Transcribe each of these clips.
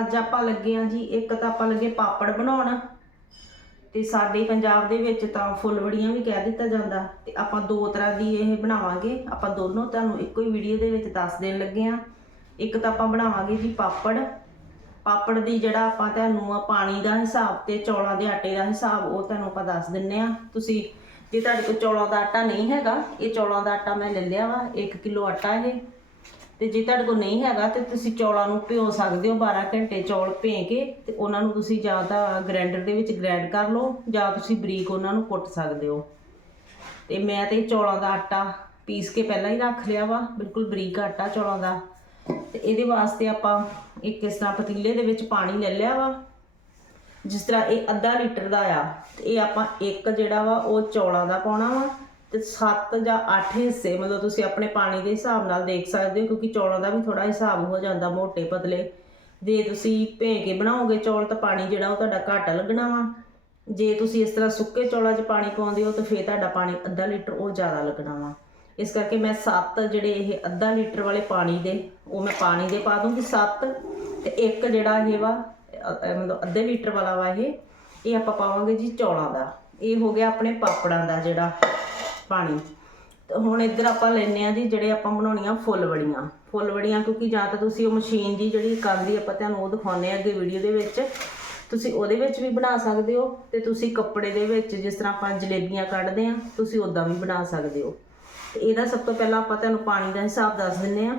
ਅੱਜ ਆਪਾਂ ਲੱਗੇ ਆ ਜੀ, ਇੱਕ ਤਾਂ ਆਪਾਂ ਲੱਗੇ ਪਾਪੜ ਬਣਾਉਣ। ਤੇ ਸਾਡੇ ਪੰਜਾਬ ਦੇ ਵਿੱਚ ਤਾਂ ਫੁੱਲਵੜੀਆਂ ਵੀ ਕਹਿ ਦਿੱਤਾ ਜਾਂਦਾ। ਤੇ ਆਪਾਂ ਦੋ ਤਰ੍ਹਾਂ ਦੀ ਇਹ ਬਣਾਵਾਂਗੇ। ਆਪਾਂ ਦੋਨੋਂ ਤੁਹਾਨੂੰ ਇੱਕੋ ਹੀ ਵੀਡੀਓ ਦੇ ਵਿੱਚ ਦੱਸ ਦੇਣ ਲੱਗੇ ਆ ਇੱਕ ਤਾਂ ਆਪਾਂ ਬਣਾਵਾਂਗੇ ਜੀ ਪਾਪੜ। ਪਾਪੜ ਦੀ ਜਿਹੜਾ ਆਪਾਂ ਤੁਹਾਨੂੰ ਆ ਪਾਣੀ ਦਾ ਹਿਸਾਬ ਤੇ ਚੌਲਾਂ ਦੇ ਆਟੇ ਦਾ ਹਿਸਾਬ, ਉਹ ਤੁਹਾਨੂੰ ਆਪਾਂ ਦੱਸ ਦਿੰਨੇ ਆ ਤੁਸੀਂ, ਜੇ ਤੁਹਾਡੇ ਕੋਲ ਚੌਲਾਂ ਦਾ ਆਟਾ ਨਹੀਂ ਹੈਗਾ, ਇਹ ਚੌਲਾਂ ਦਾ ਆਟਾ ਮੈਂ ਲੈ ਲਿਆ ਵਾ 1 ਕਿਲੋ ਆਟਾ ਇਹ। ਤੇ ਜੇ ਤੁਹਾਡੇ ਕੋਲ ਨਹੀਂ ਹੈਗਾ ਤੇ ਤੁਸੀਂ ਚੌਲਾਂ ਨੂੰ ਭਿਓ ਸਕਦੇ ਹੋ 12 ਘੰਟੇ ਚੌਲ ਭੇ ਕੇ ਤੇ ਉਹਨਾਂ ਨੂੰ ਤੁਸੀਂ ਜਾਂ ਤਾਂ ਗ੍ਰਾਈਂਡਰ ਦੇ ਵਿੱਚ ਗ੍ਰਾਈਂਡ ਕਰ ਲਓ ਜਾਂ ਤੁਸੀਂ ਬਰੀਕ ਉਹਨਾਂ ਨੂੰ ਕੁੱਟ ਸਕਦੇ ਹੋ। ਤੇ ਮੈਂ ਤੇ ਚੌਲਾਂ ਦਾ ਆਟਾ ਪੀਸ ਕੇ ਪਹਿਲਾਂ ਹੀ ਰੱਖ ਲਿਆ ਵਾ, ਬਿਲਕੁਲ ਬਰੀਕ ਆਟਾ ਚੌਲਾਂ ਦਾ। ਤੇ ਇਹਦੇ ਵਾਸਤੇ ਆਪਾਂ ਇੱਕ ਇਸ ਤਰ੍ਹਾਂ ਪਤੀਲੇ ਦੇ ਵਿੱਚ ਪਾਣੀ ਲੈ ਲਿਆ ਵਾ, ਜਿਸ ਤਰ੍ਹਾਂ ਇਹ ਅੱਧਾ ਲੀਟਰ ਦਾ ਆ। ਤੇ ਇਹ ਆਪਾਂ ਇੱਕ ਜਿਹੜਾ ਵਾ ਉਹ ਚੌਲਾਂ ਦਾ ਪਾਉਣਾ ਵਾ। ਤੇ 7 ਜਾਂ 8 ਹਿੱਸੇ ਮਤਲਬ ਤੁਸੀਂ ਆਪਣੇ ਪਾਣੀ ਦੇ ਹਿਸਾਬ ਨਾਲ ਦੇਖ ਸਕਦੇ ਹੋ, ਕਿਉਂਕਿ ਚੌਲਾਂ ਦਾ ਵੀ ਥੋੜਾ ਹਿਸਾਬ ਹੋ ਜਾਂਦਾ ਮੋٹے ਪਤਲੇ। ਜੇ ਤੁਸੀਂ ਭੇ ਕੇ ਬਣਾਓਗੇ ਚੌਲ ਤਾਂ ਪਾਣੀ ਜਿਹੜਾ ਉਹ ਤੁਹਾਡਾ ਘੱਟ ਲੱਗਣਾ ਵਾ। ਜੇ ਤੁਸੀਂ ਇਸ ਤਰ੍ਹਾਂ ਸੁੱਕੇ ਚੌਲਾਂ 'ਚ ਪਾਣੀ ਪਾਉਂਦੇ ਹੋ ਤਾਂ ਫੇਰ ਤੁਹਾਡਾ ਪਾਣੀ ਅੱਧਾ ਲੀਟਰ ਉਹ ਜ਼ਿਆਦਾ ਲੱਗਣਾ ਵਾ। ਇਸ ਕਰਕੇ ਮੈਂ 7 ਜਿਹੜੇ ਇਹ ਅੱਧਾ ਲੀਟਰ ਵਾਲੇ ਪਾਣੀ ਦੇ, ਉਹ ਮੈਂ ਪਾਣੀ ਦੇ ਪਾ ਦੂੰਗੀ 7 ਤੇ ਇੱਕ ਜਿਹੜਾ ਇਹ ਵਾ ਮਤਲਬ ਅੱਧੇ ਲੀਟਰ ਵਾਲਾ ਵਾ ਇਹ ਇਹ ਆਪਾਂ ਪਾਵਾਂਗੇ ਜੀ ਚੌਲਾਂ ਦਾ। ਇਹ ਹੋ ਗਿਆ ਆਪਣੇ ਪਾਪੜਾਂ ਦਾ ਜਿਹੜਾ ਪਾਣੀ। ਤੇ ਹੁਣ ਇੱਧਰ ਆਪਾਂ ਲੈਨੇ ਆ ਜੀ, ਜਿਹੜੇ ਆਪਾਂ ਬਣਾਉਣੀਆਂ ਫੁੱਲ ਵੜੀਆਂ ਫੁੱਲ ਵੜੀਆਂ ਕਿਉਂਕਿ ਜਾਂ ਤਾਂ ਤੁਸੀਂ ਉਹ ਮਸ਼ੀਨ ਦੀ ਜਿਹੜੀ ਕਰਦੀ ਆਪਾਂ ਤੁਹਾਨੂੰ ਉਹ ਦਿਖਾਉਂਦੇ ਆ ਅੱਗੇ ਵੀਡੀਓ ਦੇ ਵਿੱਚ। ਤੁਸੀਂ ਉਹਦੇ ਵਿੱਚ ਵੀ ਬਣਾ ਸਕਦੇ ਹੋ ਤੇ ਤੁਸੀਂ ਕੱਪੜੇ ਦੇ ਵਿੱਚ ਜਿਸ ਤਰ੍ਹਾਂ ਆਪਾਂ ਜਲੇਬੀਆਂ ਕੱਢਦੇ ਆ ਤੁਸੀਂ ਉਦਾਂ ਵੀ ਬਣਾ ਸਕਦੇ ਹੋ। ਤੇ ਇਹਦਾ ਸਭ ਤੋਂ ਪਹਿਲਾਂ ਆਪਾਂ ਤੁਹਾਨੂੰ ਪਾਣੀ ਦਾ ਹਿਸਾਬ ਦੱਸ ਦਿੰਨੇ ਆ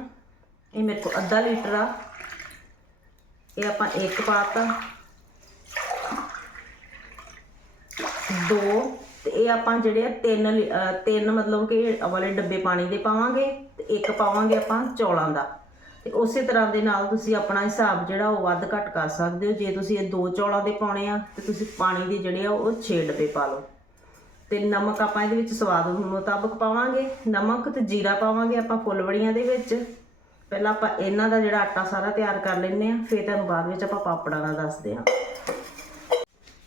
ਇਹ ਮੇਰੇ ਕੋਲ ਅੱਧਾ ਲੀਟਰ ਆ। ਇਹ ਆਪਾਂ ਇੱਕ ਪਾਤਾ ਦੋ। ਤੇ ਇਹ ਆਪਾਂ ਜਿਹੜੇ ਆ ਤਿੰਨ ਲੀ- ਤਿੰਨ ਮਤਲਬ ਕਿ ਵਾਲੇ ਡੱਬੇ ਪਾਣੀ ਦੇ ਪਾਵਾਂਗੇ ਤੇ ਇੱਕ ਪਾਵਾਂਗੇ ਆਪਾਂ ਚੌਲਾਂ ਦਾ। ਤੇ ਉਸੇ ਤਰ੍ਹਾਂ ਦੇ ਨਾਲ ਤੁਸੀਂ ਆਪਣਾ ਹਿਸਾਬ ਜਿਹੜਾ ਉਹ ਵੱਧ ਘੱਟ ਕਰ ਸਕਦੇ ਹੋ। ਜੇ ਤੁਸੀਂ ਇਹ ਦੋ ਚੌਲਾਂ ਦੇ ਪਾਉਣੇ ਆ, ਤੇ ਤੁਸੀਂ ਪਾਣੀ ਦੇ ਜਿਹੜੇ ਆ ਉਹ 6 ਡੱਬੇ ਪਾ ਲਓ। ਤੇ ਨਮਕ ਆਪਾਂ ਇਹਦੇ ਵਿੱਚ ਸਵਾਦ ਮੁਤਾਬਕ ਪਾਵਾਂਗੇ। ਨਮਕ ਤੇ ਜੀਰਾ ਪਾਵਾਂਗੇ ਆਪਾਂ ਫੁੱਲਵੜੀਆਂ ਦੇ ਵਿੱਚ। ਪਹਿਲਾਂ ਆਪਾਂ ਇਹਨਾਂ ਦਾ ਜਿਹੜਾ ਆਟਾ ਸਾਰਾ ਤਿਆਰ ਕਰ ਲੈਂਦੇ ਆ, ਫਿਰ ਤੁਹਾਨੂੰ ਬਾਅਦ ਵਿੱਚ ਆਪਾਂ ਪਾਪੜਾਂ ਦਾ ਦੱਸਦੇ ਆ।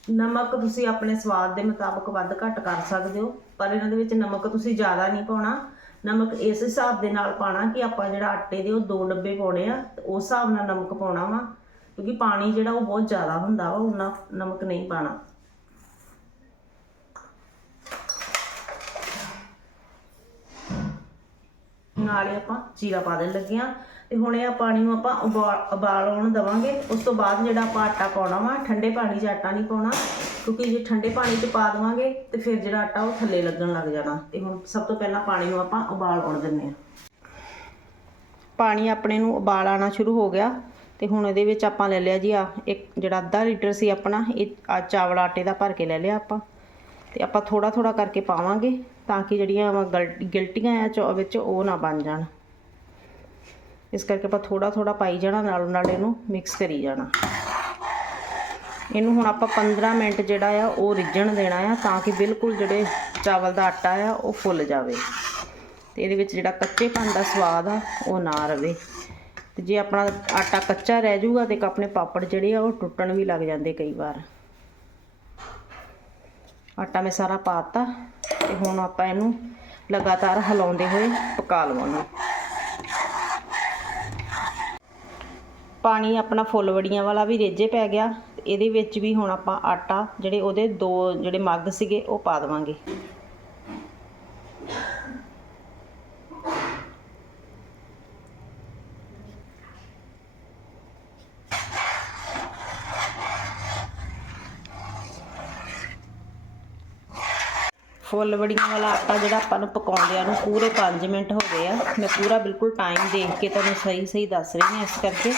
ਨਮਕ ਤੁਸੀਂ ਆਪਣੇ ਸਵਾਦ ਦੇ ਮੁਤਾਬਕ ਵੱਧ ਘੱਟ ਕਰ ਸਕਦੇ ਹੋ, ਪਰ ਇਹਨਾਂ ਦੇ ਵਿੱਚ ਨਮਕ ਤੁਸੀਂ ਜ਼ਿਆਦਾ ਨਹੀਂ ਪਾਉਣਾ। ਨਮਕ ਇਸ ਹਿਸਾਬ ਦੇ ਨਾਲ ਪਾਣਾ ਕਿ ਆਪਾਂ ਜਿਹੜਾ ਆਟੇ ਦੇ ਉਹ ਦੋ ਡੱਬੇ ਪਾਉਣੇ ਆ ਉਸ ਹਿਸਾਬ ਨਾਲ ਨਮਕ ਪਾਉਣਾ ਵਾ, ਕਿਉਂਕਿ ਪਾਣੀ ਜਿਹੜਾ ਉਹ ਬਹੁਤ ਜ਼ਿਆਦਾ ਹੁੰਦਾ ਵਾ, ਉਹਨਾਂ ਨਮਕ ਨਹੀਂ ਪਾਣਾ ਨਾਲੇ ਆਪਾਂ ਜੀਰਾ ਪਾ ਦੇਣ ਲੱਗੇ ਆ। ਤੇ ਹੁਣ ਇਹ ਪਾਣੀ ਨੂੰ ਆਪਾਂ ਉਬਾਲ ਉਬਾਲ ਆਉਣ ਦਵਾਂਗੇ। ਉਸ ਤੋਂ ਬਾਅਦ ਜਿਹੜਾ ਆਪਾਂ ਆਟਾ ਪਾਉਣਾ ਵਾ, ਠੰਡੇ ਪਾਣੀ 'ਚ ਆਟਾ ਨਹੀਂ ਪਾਉਣਾ, ਕਿਉਂਕਿ ਜੇ ਠੰਡੇ ਪਾਣੀ 'ਚ ਪਾ ਦਵਾਂਗੇ, ਤੇ ਫਿਰ ਜਿਹੜਾ ਆਟਾ ਉਹ ਥੱਲੇ ਲੱਗਣ ਲੱਗ ਜਾਣਾ। ਤੇ ਹੁਣ ਸਭ ਤੋਂ ਪਹਿਲਾਂ ਪਾਣੀ ਨੂੰ ਆਪਾਂ ਉਬਾਲ ਆਉਣ ਦਿੰਨੇ ਆ ਪਾਣੀ ਆਪਣੇ ਨੂੰ ਉਬਾਲ ਆਣਾ ਸ਼ੁਰੂ ਹੋ ਗਿਆ। ਤੇ ਹੁਣ ਇਹਦੇ ਵਿੱਚ ਆਪਾਂ ਲੈ ਲਿਆ ਜੀ ਆ, ਇੱਕ ਜਿਹੜਾ ਅੱਧਾ ਲੀਟਰ ਸੀ ਆਪਣਾ, ਇਹ ਆ ਚਾਵਲ ਆਟੇ ਦਾ ਭਰ ਕੇ ਲੈ ਲਿਆ ਆਪਾਂ। ਤੇ ਆਪਾਂ ਥੋੜਾ ਥੋੜਾ ਕਰਕੇ ਪਾਵਾਂਗੇ, ਤਾਂ ਕਿ ਜਿਹੜੀਆਂ ਵਾ ਗਲ- ਗਿਲਟੀਆਂ ਆ ਚੌ, ਵਿੱਚ ਉਹ ਨਾ ਬਣ ਜਾਣ। ਇਸ ਕਰਕੇ ਆਪਾਂ ਥੋੜਾ ਥੋੜਾ ਪਾਈ ਜਾਣਾ, ਨਾਲ ਨਾਲ ਇਹਨੂੰ ਮਿਕਸ ਕਰੀ ਜਾਣਾ। ਇਹਨੂੰ ਹੁਣ ਆਪਾਂ 15 ਮਿੰਟ ਜਿਹੜਾ ਆ, ਉਹ ਰਿੱਝਣ ਦੇਣਾ ਆ, ਤਾਂ ਕਿ ਬਿਲਕੁਲ ਜਿਹੜੇ ਚਾਵਲ ਦਾ ਆਟਾ ਆ, ਉਹ ਫੁੱਲ ਜਾਵੇ। ਤੇ ਇਹਦੇ ਵਿੱਚ ਜਿਹੜਾ ਕੱਚੇਪਨ ਦਾ ਸਵਾਦ ਆ, ਉਹ ਨਾ ਰਵੇ। ਤੇ ਜੇ ਆਪਣਾ ਆਟਾ ਕੱਚਾ ਰਹਿ ਜਾਊਗਾ ਤੇ ਆਪਣੇ ਪਾਪੜ ਜਿਹੜੇ ਆ, ਉਹ ਟੁੱਟਣ ਵੀ ਲੱਗ ਜਾਂਦੇ ਕਈ ਵਾਰ। ਆਟਾ ਮੈਂ ਸਾਰਾ ਪਾਤਾ ਤੇ ਹੁਣ ਆਪਾਂ ਇਹਨੂੰ ਲਗਾਤਾਰ ਹਿਲਾਉਂਦੇ ਹੋਏ ਪਕਾ ਲਵਾਂਗੇ। ਪਾਣੀ ਆਪਣਾ ਫੁੱਲ ਵੜੀਆਂ ਵਾਲਾ ਵੀ ਰੇਜੇ ਪੈ ਗਿਆ। ਇਹਦੇ ਵਿੱਚ ਵੀ ਹੁਣ ਆਪਾਂ ਆਟਾ, ਜਿਹੜੇ ਉਹਦੇ ਦੋ ਜਿਹੜੇ ਮੱਗ ਸੀਗੇ, ਉਹ ਪਾ ਦੇਵਾਂਗੇ। ਫੁੱਲ ਵੜੀਆਂ ਵਾਲਾ ਆਟਾ ਜਿਹੜਾ ਆਪਾਂ ਨੂੰ ਪਕਾਉਂਦਿਆਂ ਨੂੰ ਪੂਰੇ 5 ਮਿੰਟ ਹੋ ਗਏ ਆ। ਮੈਂ ਪੂਰਾ ਬਿਲਕੁਲ ਟਾਈਮ ਦੇਖ ਕੇ ਤੁਹਾਨੂੰ ਸਹੀ ਸਹੀ ਦੱਸ ਰਹੀ ਹਾਂ ਇਸ ਕਰਕੇ।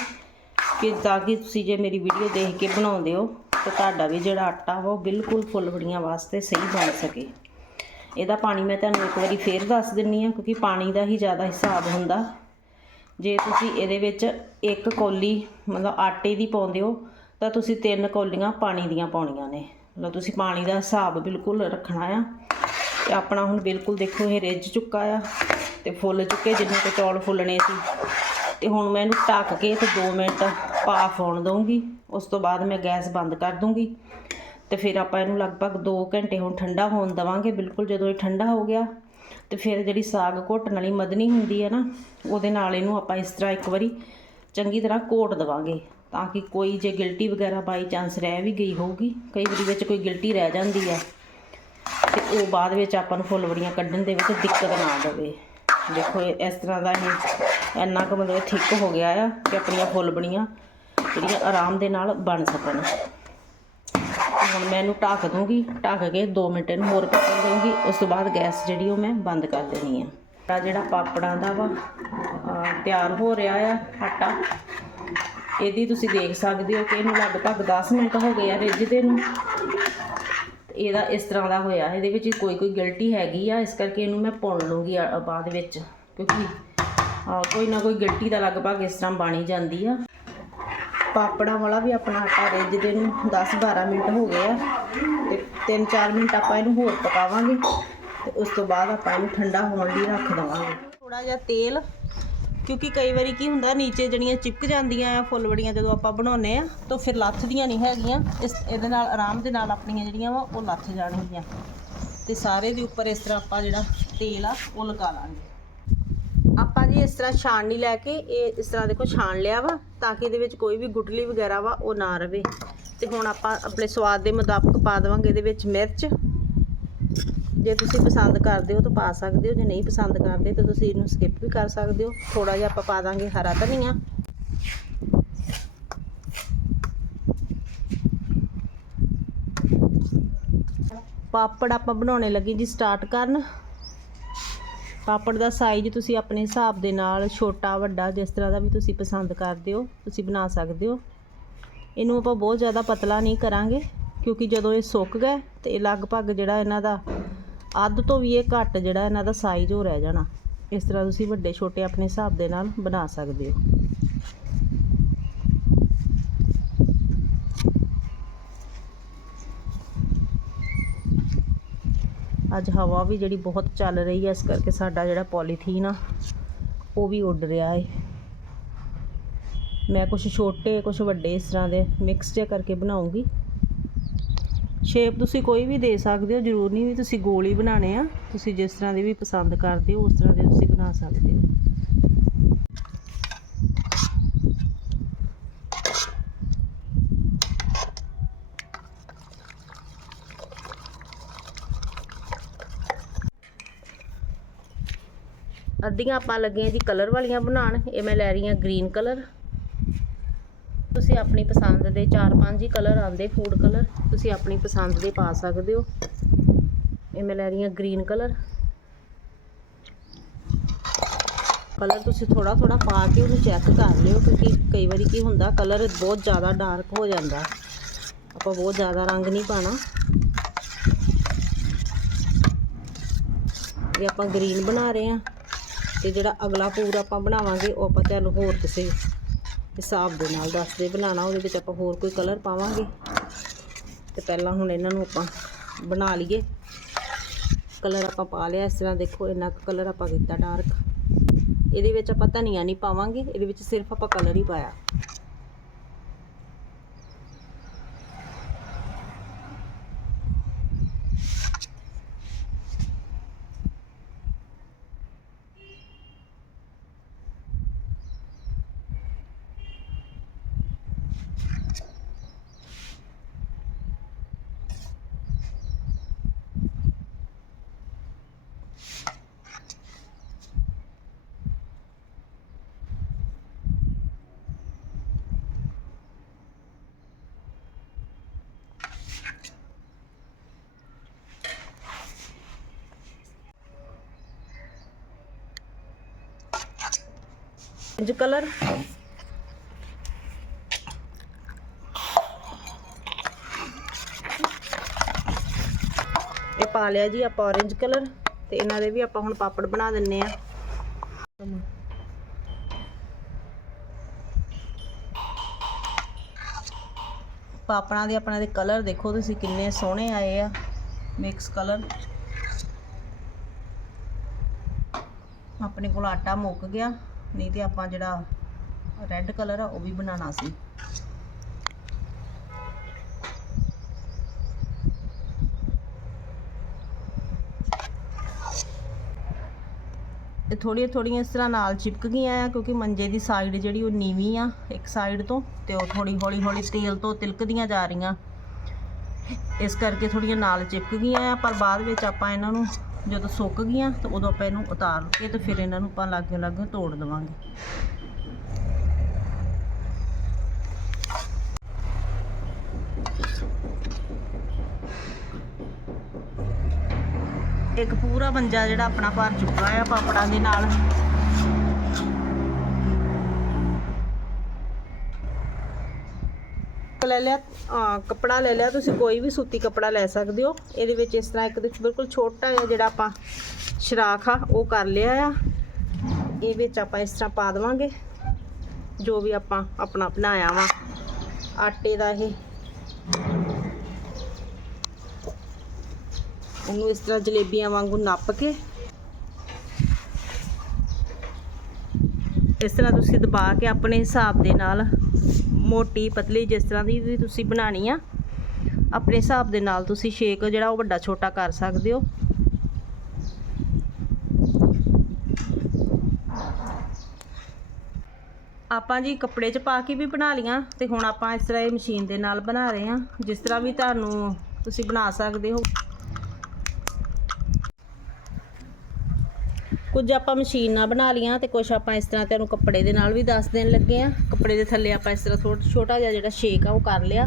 ਕਿ ਤਾਂ ਕਿ ਤੁਸੀਂ ਜੇ ਮੇਰੀ ਵੀਡੀਓ ਦੇਖ ਕੇ ਬਣਾਉਂਦੇ ਹੋ, ਤਾਂ ਤੁਹਾਡਾ ਵੀ ਜਿਹੜਾ ਆਟਾ ਵਾ ਉਹ ਬਿਲਕੁਲ ਫੁੱਲਵੜੀਆਂ ਵਾਸਤੇ ਸਹੀ ਬਣ ਸਕੇ। ਇਹਦਾ ਪਾਣੀ ਮੈਂ ਤੁਹਾਨੂੰ ਇੱਕ ਵਾਰੀ ਫੇਰ ਦੱਸ ਦਿੰਨੀ ਆ ਕਿਉਂਕਿ ਪਾਣੀ ਦਾ ਹੀ ਜ਼ਿਆਦਾ ਹਿਸਾਬ ਹੁੰਦਾ। ਜੇ ਤੁਸੀਂ ਇਹਦੇ ਵਿੱਚ ਇੱਕ ਕੌਲੀ ਮਤਲਬ ਆਟੇ ਦੀ ਪਾਉਂਦੇ ਹੋ, ਤਾਂ ਤੁਸੀਂ ਤਿੰਨ ਕੌਲੀਆਂ ਪਾਣੀ ਦੀਆਂ ਪਾਉਣੀਆਂ ਨੇ। ਮਤਲਬ ਤੁਸੀਂ ਪਾਣੀ ਦਾ ਹਿਸਾਬ ਬਿਲਕੁਲ ਰੱਖਣਾ ਆ। ਤੇ ਆਪਣਾ ਹੁਣ ਬਿਲਕੁਲ ਦੇਖੋ, ਇਹ ਰਿੱਝ ਚੁੱਕਾ ਆ ਤੇ ਫੁੱਲ ਚੁੱਕੇ, ਜਿੰਨੇ ਕੁ ਚੌਲ ਫੁੱਲਣੇ ਸੀ। ਤੇ ਹੁਣ ਮੈਂ ਇਹਨੂੰ ਢੱਕ ਕੇ ਤੇ 2 ਮਿੰਟ ਪਾਫ ਆਉਣ ਦਊਂਗੀ। ਉਸ ਤੋਂ ਬਾਅਦ ਮੈਂ ਗੈਸ ਬੰਦ ਕਰ ਦੂੰਗੀ ਤੇ ਫਿਰ ਆਪਾਂ ਇਹਨੂੰ ਲਗਭਗ 2 ਘੰਟੇ ਹੁਣ ਠੰਡਾ ਹੋਣ ਦਵਾਂਗੇ। ਬਿਲਕੁਲ ਜਦੋਂ ਇਹ ਠੰਡਾ ਹੋ ਗਿਆ, ਤੇ ਫਿਰ ਜਿਹੜੀ ਸਾਗ ਘੋਟਣ ਵਾਲੀ ਮਦਨੀ ਹੁੰਦੀ ਹੈ ਨਾ, ਉਹਦੇ ਨਾਲ ਇਹਨੂੰ ਆਪਾਂ ਇਸ ਤਰ੍ਹਾਂ ਇੱਕ ਵਾਰੀ ਚੰਗੀ ਤਰ੍ਹਾਂ ਘੋਟ ਦਵਾਂਗੇ ਤਾਂ ਕਿ ਕੋਈ ਜੇ ਗਿਲਟੀ ਵਗੈਰਾ ਬਾਈ ਚਾਂਸ ਰਹਿ ਵੀ ਗਈ ਹੋਊਗੀ। ਕਈ ਵਾਰੀ ਵਿੱਚ ਕੋਈ ਗਿਲਟੀ ਰਹਿ ਜਾਂਦੀ ਹੈ ਤੇ ਉਹ ਬਾਅਦ ਵਿੱਚ ਆਪਾਂ ਨੂੰ ਫੁੱਲਵੜੀਆਂ ਕੱਢਣ ਦੇ ਵਿੱਚ ਦਿੱਕਤ ਨਾ ਦੇਵੇ। ਦੇਖੋ ਇਹ ਇਸ ਤਰ੍ਹਾਂ ਦਾ ਇਹ ਇੰਨਾ ਕੁ ਮਤਲਬ ਥਿੱਕ ਹੋ ਗਿਆ ਆ ਕਿ ਆਪਣੀਆਂ ਫੁੱਲਵੜੀਆਂ ਜਿਹੜੀਆਂ ਆਰਾਮ ਦੇ ਨਾਲ ਬਣ ਸਕਣ। ਹੁਣ ਮੈਂ ਇਹਨੂੰ ਢੱਕ ਦੂੰਗੀ, ਢੱਕ ਕੇ 2 ਮਿੰਟ ਇਹਨੂੰ ਹੋਰ ਪੱਕਣ ਦੂੰਗੀ ਉਸ ਤੋਂ ਬਾਅਦ ਗੈਸ ਜਿਹੜੀ ਉਹ ਮੈਂ ਬੰਦ ਕਰ ਦੇਣੀ ਆ। ਆ ਜਿਹੜਾ ਪਾਪੜਾਂ ਦਾ ਵਾ ਤਿਆਰ ਹੋ ਰਿਹਾ ਆ ਆਟਾ, ਇਹਦੀ ਤੁਸੀਂ ਦੇਖ ਸਕਦੇ ਹੋ ਕਿ ਇਹਨੂੰ ਲਗਭਗ 10 ਮਿੰਟ ਹੋ ਗਏ ਆ ਰਿੱਝਦੇ ਨੂੰ। ਇਹਦਾ ਇਸ ਤਰ੍ਹਾਂ ਦਾ ਹੋਇਆ, ਇਹਦੇ ਵਿੱਚ ਕੋਈ ਕੋਈ ਗਿਲਟੀ ਹੈਗੀ ਆ, ਇਸ ਕਰਕੇ ਇਹਨੂੰ ਮੈਂ ਪੁਣ ਲੂੰਗੀ ਬਾਅਦ ਵਿੱਚ, ਕਿਉਂਕਿ ਕੋਈ ਨਾ ਕੋਈ ਗਿਲਟੀ ਦਾ ਲਗਭਗ ਇਸ ਤਰ੍ਹਾਂ ਬਣੀ ਜਾਂਦੀ ਆ। ਪਾਪੜਾਂ ਵਾਲਾ ਵੀ ਆਪਣਾ ਆਟਾ ਰਿੱਝਦੇ ਨੂੰ 10-12 ਮਿੰਟ ਹੋ ਗਏ ਆ, ਤੇ 3-4 ਮਿੰਟ ਆਪਾਂ ਇਹਨੂੰ ਹੋਰ ਪਕਾਵਾਂਗੇ, ਤੇ ਉਸ ਤੋਂ ਬਾਅਦ ਆਪਾਂ ਇਹਨੂੰ ਠੰਡਾ ਹੋਣ ਲਈ ਰੱਖ ਦੇਵਾਂਗੇ। ਥੋੜਾ ਜਿਹਾ ਤੇਲ ਕਿਉਂਕਿ ਕਈ ਵਾਰੀ ਕੀ ਹੁੰਦਾ, ਨੀਚੇ ਜਿਹੜੀਆਂ ਚਿਪਕ ਜਾਂਦੀਆਂ ਆ ਫੁੱਲਵੜੀਆਂ ਜਦੋਂ ਆਪਾਂ ਬਣਾਉਨੇ ਆ, ਤਾਂ ਫਿਰ ਲੱਥਦੀਆਂ ਨਹੀਂ ਹੈਗੀਆਂ। ਇਸ, ਇਹਦੇ ਨਾਲ, ਆਰਾਮ ਦੇ ਨਾਲ ਆਪਣੀਆਂ ਜਿਹੜੀਆਂ ਵਾ, ਉਹ ਲੱਥ ਜਾਣਗੀਆਂ। ਤੇ ਸਾਰੇ ਦੇ ਉੱਪਰ ਇਸ ਤਰ੍ਹਾਂ ਆਪਾਂ ਜਿਹੜਾ ਤੇਲ ਆ, ਉਹ ਲਗਾ ਲਾਂਗੇ। ਆਪਾਂ ਜੀ ਇਸ ਤਰ੍ਹਾਂ ਛਾਣਨੀ ਲੈ ਕੇ, ਇਹ ਇਸ ਤਰ੍ਹਾਂ ਦੇਖੋ ਛਾਣ ਲਿਆ ਵਾ, ਤਾਂ ਕਿ ਇਹਦੇ ਵਿੱਚ ਕੋਈ ਵੀ ਗੁਟਲੀ ਵਗੈਰਾ ਵਾ, ਉਹ ਨਾ ਰਵੇ। ਤੇ ਹੁਣ ਆਪਾਂ ਆਪਣੇ ਸਵਾਦ ਦੇ ਮੁਤਾਬਕ ਪਾ ਦੇਵਾਂਗੇ ਇਹਦੇ ਵਿੱਚ ਮਿਰਚ। ਜੇ ਤੁਸੀਂ ਪਸੰਦ ਕਰਦੇ ਹੋ ਤਾਂ ਪਾ ਸਕਦੇ ਹੋ, ਜੇ ਨਹੀਂ ਪਸੰਦ ਕਰਦੇ ਤਾਂ ਤੁਸੀਂ ਇਹਨੂੰ ਸਕਿਪ ਵੀ ਕਰ ਸਕਦੇ ਹੋ। ਥੋੜਾ ਜਿਹਾ ਆਪਾਂ ਪਾ ਦਾਂਗੇ ਹਰਾ ਧਨੀਆ। ਪਾਪੜ ਆਪਾਂ ਬਣਾਉਣੇ ਲੱਗੇ ਜੀ ਸਟਾਰਟ ਕਰਨ। ਪਾਪੜ ਦਾ ਸਾਈਜ਼ ਤੁਸੀਂ ਆਪਣੇ ਹਿਸਾਬ ਦੇ ਨਾਲ, ਛੋਟਾ, ਵੱਡਾ, ਜਿਸ ਤਰ੍ਹਾਂ ਦਾ ਵੀ ਤੁਸੀਂ ਪਸੰਦ ਕਰਦੇ ਹੋ, ਤੁਸੀਂ ਬਣਾ ਸਕਦੇ ਹੋ। ਇਹਨੂੰ ਆਪਾਂ ਬਹੁਤ ਜ਼ਿਆਦਾ ਪਤਲਾ ਨਹੀਂ ਕਰਾਂਗੇ, ਕਿਉਂਕਿ ਜਦੋਂ ਇਹ ਸੁੱਕ ਗਏ ਤੇ ਇਹ ਲਗਭਗ ਜਿਹੜਾ ਇਹਨਾਂ ਦਾ ਅੱਧ ਤੋਂ ਵੀ ਇਹ ਘੱਟ ਜਿਹੜਾ ਇਹਨਾਂ ਦਾ ਸਾਈਜ਼ ਹੋ ਰਹਿ ਜਾਣਾ। ਇਸ ਤਰ੍ਹਾਂ ਤੁਸੀਂ ਵੱਡੇ ਛੋਟੇ ਆਪਣੇ ਹਿਸਾਬ ਦੇ ਨਾਲ ਬਣਾ ਸਕਦੇ ਹੋ। ਅੱਜ ਹਵਾ ਵੀ ਜਿਹੜੀ ਬਹੁਤ ਚੱਲ ਰਹੀ ਹੈ, ਇਸ ਕਰਕੇ ਸਾਡਾ ਜਿਹੜਾ ਪੋਲੀਥੀਨ ਆ, ਉਹ ਵੀ ਉੱਡ ਰਿਹਾ ਹੈ ਮੈਂ ਕੁਝ ਛੋਟੇ ਕੁਝ ਵੱਡੇ ਇਸ ਤਰ੍ਹਾਂ ਦੇ ਮਿਕਸ ਜਿਹਾ ਕਰਕੇ ਬਣਾਉਂਗੀ। ਸ਼ੇਪ ਤੁਸੀਂ ਕੋਈ ਵੀ ਦੇ ਸਕਦੇ ਹੋ, ਜ਼ਰੂਰ ਨਹੀਂ ਵੀ ਤੁਸੀਂ ਗੋਲ ਹੀ ਬਣਾਣੇ ਆ, ਤੁਸੀਂ ਜਿਸ ਤਰ੍ਹਾਂ ਦੇ ਵੀ ਪਸੰਦ ਕਰਦੇ ਹੋ, ਉਸ ਤਰ੍ਹਾਂ ਦੇ ਤੁਸੀਂ ਬਣਾ ਸਕਦੇ ਹੋ। ਅੱਧੀਆਂ ਆਪਾਂ ਲੱਗੇ ਜੀ ਕਲਰ ਵਾਲੀਆਂ ਬਣਾਉਣ, ਇਹ ਮੈਂ ਲੈ ਰਹੀ ਹਾਂ ਗ੍ਰੀਨ ਕਲਰ। ਤੁਸੀਂ ਆਪਣੀ ਪਸੰਦ ਦੇ 4-5 ਹੀ ਕਲਰ ਆਉਂਦੇ ਫੂਡ ਕਲਰ ਤੁਸੀਂ ਆਪਣੀ ਪਸੰਦ ਦੇ ਪਾ ਸਕਦੇ ਹੋ। ਇਹ ਮੈਂ ਲੈ ਰਹੀ ਹਾਂ ਗ੍ਰੀਨ ਕਲਰ ਕਲਰ ਤੁਸੀਂ ਥੋੜਾ ਥੋੜਾ ਪਾ ਕੇ ਉਹਨੂੰ ਚੈੱਕ ਕਰ ਲਿਓ, ਕਿਉਂਕਿ ਕਈ ਵਾਰੀ ਕੀ ਹੁੰਦਾ ਕਲਰ ਬਹੁਤ ਜ਼ਿਆਦਾ ਡਾਰਕ ਹੋ ਜਾਂਦਾ। ਆਪਾਂ ਬਹੁਤ ਜ਼ਿਆਦਾ ਰੰਗ ਨਹੀਂ ਪਾਣਾ। ਇਹ ਆਪਾਂ ਗ੍ਰੀਨ ਬਣਾ ਰਹੇ ਹਾਂ। ਤੇ ਜਿਹੜਾ ਅਗਲਾ ਪੂਰ ਆਪਾਂ ਬਣਾਵਾਂਗੇ, ਉਹ ਆਪਾਂ ਤੁਹਾਨੂੰ ਹੋਰ ਕਿਸੇ ਹਿਸਾਬ ਦੇ ਨਾਲ ਦੱਸਦੇ ਬਣਾਉਣਾ, ਉਹਦੇ ਵਿੱਚ ਆਪਾਂ ਹੋਰ ਕੋਈ ਕਲਰ ਪਾਵਾਂਗੇ। ਤੇ ਪਹਿਲਾਂ ਹੁਣ ਇਹਨਾਂ ਨੂੰ ਆਪਾਂ ਬਣਾ ਲਈਏ। ਕਲਰ ਆਪਾਂ ਪਾ ਲਿਆ, ਇਸ ਤਰ੍ਹਾਂ ਦੇਖੋ, ਇੰਨਾ ਕੁ ਕਲਰ ਆਪਾਂ ਕੀਤਾ ਡਾਰਕ ਇਹਦੇ ਵਿੱਚ ਆਪਾਂ ਧਨੀਆ ਨਹੀਂ ਪਾਵਾਂਗੇ, ਇਹਦੇ ਵਿੱਚ ਸਿਰਫ ਆਪਾਂ ਕਲਰ ਹੀ ਪਾਇਆ। ਜੋ ਕਲਰ। ਇਹ ਪਾ ਲਿਆ ਜੀ ਆਪਾਂ orange ਕਲਰ ਤੇ ਇਹਨਾਂ ਦੇ ਵੀ ਆਪਾਂ ਹੁਣ ਪਾਪੜ ਬਣਾ ਦਿੰਨੇ ਆ। ਪਾਪੜਾਂ ਦੇ ਆਪਣਾ ਦੇ ਕਲਰ ਦੇਖੋ ਤੁਸੀਂ ਕਿੰਨੇ ਸੋਹਣੇ ਆਏ ਆ ਮਿਕਸ ਕਲਰ। ਆਪਣੇ ਕੋਲ ਆਟਾ ਮੁੱਕ ਗਿਆ। ਨਹੀਂ ਤੇ ਆਪਾਂ ਜਿਹੜਾ ਰੈੱਡ ਕਲਰ ਆ, ਉਹ ਵੀ ਬਣਾਉਣਾ ਸੀ। ਤੇ ਥੋੜੀਆਂ ਥੋੜੀਆਂ ਇਸ ਤਰ੍ਹਾਂ ਨਾਲ ਚਿਪਕ ਗਈਆਂ ਆ, ਕਿਉਂਕਿ ਮੰਜੇ ਦੀ ਸਾਈਡ ਜਿਹੜੀ ਉਹ ਨੀਵੀਂ ਆ ਇੱਕ ਸਾਈਡ ਤੋਂ, ਤੇ ਉਹ ਥੋੜੀ ਹੌਲੀ ਹੌਲੀ ਤੇਲ ਤੋਂ ਤਿਲਕਦੀਆਂ ਜਾ ਰਹੀਆਂ। ਇਸ ਕਰਕੇ ਥੋੜੀਆਂ ਨਾਲ ਚਿਪਕ ਗਈਆਂ ਆ, ਪਰ ਬਾਅਦ ਵਿੱਚ ਆਪਾਂ ਇਹਨਾਂ ਨੂੰ ਜਦੋਂ ਸੁੱਕ ਗਈਆਂ ਤਾਂ ਉਦੋਂ ਆਪਾਂ ਇਹਨੂੰ ਉਤਾਰ ਕੇ ਤੇ ਫਿਰ ਇਹਨਾਂ ਨੂੰ ਆਪਾਂ ਲਾਗੇ ਲਾਗੇ ਤੋੜ ਦੇਵਾਂਗੇ। ਇੱਕ ਪੂਰਾ ਮੰਜਾ ਜਿਹੜਾ ਆਪਣਾ ਭਰ ਚੁੱਕਾ ਆ ਪਾਪੜਾਂ ਦੇ ਨਾਲ ਲੈ ਲਿਆ ਆ ਕੱਪੜਾ ਲੈ ਲਿਆ, ਤੁਸੀਂ ਕੋਈ ਵੀ ਸੂਤੀ ਕੱਪੜਾ ਲੈ ਸਕਦੇ ਹੋ। ਇਹਦੇ ਵਿੱਚ ਇਸ ਤਰ੍ਹਾਂ ਇੱਕ ਤੇ ਬਿਲਕੁਲ ਛੋਟਾ ਜਿਹਾ ਜਿਹੜਾ ਆਪਾਂ ਸ਼ਰਾਖ ਆ, ਉਹ ਕਰ ਲਿਆ ਆ। ਇਹ ਵਿੱਚ ਆਪਾਂ ਇਸ ਤਰ੍ਹਾਂ ਪਾ ਦੇਵਾਂਗੇ, ਜੋ ਵੀ ਆਪਾਂ ਆਪਣਾ ਬਣਾਇਆ ਵਾ। ਆਟੇ ਦਾ ਇਹ। ਉਹਨੂੰ ਇਸ ਤਰ੍ਹਾਂ ਜਲੇਬੀਆਂ ਵਾਂਗੂ ਨੱਪ ਕੇ। ਇਸ ਤਰ੍ਹਾਂ ਤੁਸੀਂ ਦਬਾ ਕੇ ਆਪਣੇ ਹਿਸਾਬ ਦੇ ਨਾਲ ਮੋਟੀ ਪਤਲੀ ਜਿਸ ਤਰ੍ਹਾਂ ਦੀ ਵੀ ਤੁਸੀਂ ਬਣਾਣੀ ਆ, ਆਪਣੇ ਹਿਸਾਬ ਦੇ ਨਾਲ ਤੁਸੀਂ ਸ਼ੇਕ ਜਿਹੜਾ ਉਹ ਵੱਡਾ ਛੋਟਾ ਕਰ ਸਕਦੇ ਹੋ। ਆਪਾਂ ਜੀ ਕੱਪੜੇ 'ਚ ਪਾ ਕੇ ਵੀ ਬਣਾ ਲੀਆਂ ਤੇ ਹੁਣ ਆਪਾਂ ਇਸ ਤਰ੍ਹਾਂ ਇਹ ਮਸ਼ੀਨ ਦੇ ਨਾਲ ਬਣਾ ਰਹੇ ਹਾਂ, ਜਿਸ ਤਰ੍ਹਾਂ ਵੀ ਤੁਹਾਨੂੰ ਤੁਸੀਂ ਬਣਾ ਸਕਦੇ ਹੋ। ਕੁਝ ਆਪਾਂ ਮਸ਼ੀਨ ਨਾਲ ਬਣਾ ਲੀਆਂ ਤੇ ਕੁਝ ਆਪਾਂ ਇਸ ਤਰ੍ਹਾਂ ਤੁਹਾਨੂੰ ਕੱਪੜੇ ਦੇ ਨਾਲ ਵੀ ਦੱਸ ਦੇਣ ਲੱਗੇ ਆ। ਕੱਪੜੇ ਦੇ ਥੱਲੇ ਆਪਾਂ ਇਸ ਤਰ੍ਹਾਂ ਥੋੜਾ ਛੋਟਾ ਜਿਹਾ ਜਿਹੜਾ ਸ਼ੇਕ ਆ, ਉਹ ਕਰ ਲਿਆ।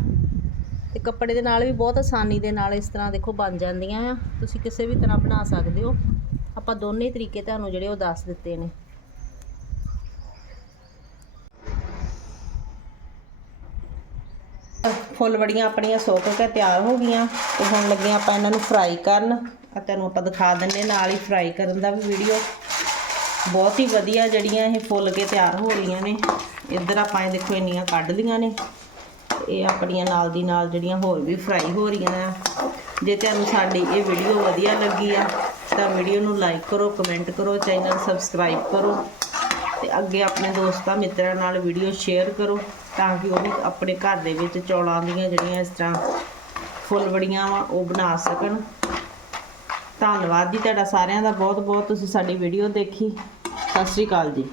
ਤੇ ਕੱਪੜੇ ਦੇ ਨਾਲ ਵੀ ਬਹੁਤ ਆਸਾਨੀ ਦੇ ਨਾਲ ਇਸ ਤਰ੍ਹਾਂ ਦੇਖੋ ਬਣ ਜਾਂਦੀਆਂ ਆ। ਤੁਸੀਂ ਕਿਸੇ ਵੀ ਤਰ੍ਹਾਂ ਬਣਾ ਸਕਦੇ ਹੋ। ਆਪਾਂ ਦੋਨੇ ਤਰੀਕੇ ਤੁਹਾਨੂੰ ਜਿਹੜੇ ਉਹ ਦੱਸ ਦਿੱਤੇ ਨੇ। ਫੁੱਲਬੜੀਆਂ ਆਪਣੀਆਂ ਸੁੱਕ ਕੇ ਤਿਆਰ ਹੋ ਗਈਆਂ ਤੇ ਹੁਣ ਲੱਗੇ ਆਪਾਂ ਇਹਨਾਂ ਨੂੰ ਫਰਾਈ ਕਰਨ। ਆ ਤੁਹਾਨੂੰ ਆਪਾਂ ਦਿਖਾ ਦਿੰਨੇ ਨਾਲ ਹੀ ਫਰਾਈ ਕਰਨ ਦਾ ਵੀ ਵੀਡੀਓ ਬਹੁਤ ਹੀ ਵਧੀਆ ਜਿਹੜੀਆਂ ਇਹ ਫੁੱਲ ਕੇ ਤਿਆਰ ਹੋ ਰਹੀਆਂ ਨੇ। ਇੱਧਰ ਆਪਾਂ ਇਹ ਦੇਖੋ ਇੰਨੀਆਂ ਕੱਢ ਲੀਆਂ ਨੇ। ਇਹ ਆਪਣੀਆਂ ਨਾਲ ਦੀ ਨਾਲ ਜਿਹੜੀਆਂ ਹੋਰ ਵੀ ਫਰਾਈ ਹੋ ਰਹੀਆਂ ਆ ਜੇ ਤੁਹਾਨੂੰ ਸਾਡੀ ਇਹ ਵੀਡੀਓ ਵਧੀਆ ਲੱਗੀ ਆ, ਤਾਂ ਵੀਡੀਓ ਨੂੰ ਲਾਈਕ ਕਰੋ ਕਮੈਂਟ ਕਰੋ ਚੈਨਲ ਸਬਸਕ੍ਰਾਈਬ ਕਰੋ। ਤੇ ਅੱਗੇ ਆਪਣੇ ਦੋਸਤਾਂ ਮਿੱਤਰਾਂ ਨਾਲ ਵੀਡੀਓ ਸ਼ੇਅਰ ਕਰੋ, ਤਾਂ ਕਿ ਉਹ ਵੀ ਆਪਣੇ ਘਰ ਦੇ ਵਿੱਚ ਚੌਲਾਂ ਦੀਆਂ ਜਿਹੜੀਆਂ ਇਸ ਤਰ੍ਹਾਂ ਫੁੱਲਬੜੀਆਂ ਵਾ, ਉਹ ਬਣਾ ਸਕਣ। ਧੰਨਵਾਦ ਜੀ ਤੁਹਾਡਾ ਸਾਰਿਆਂ ਦਾ ਬਹੁਤ ਬਹੁਤ ਤੁਸੀਂ ਸਾਡੀ ਵੀਡੀਓ ਦੇਖੀ। ਸਤਿ ਸ਼੍ਰੀ ਅਕਾਲ ਜੀ।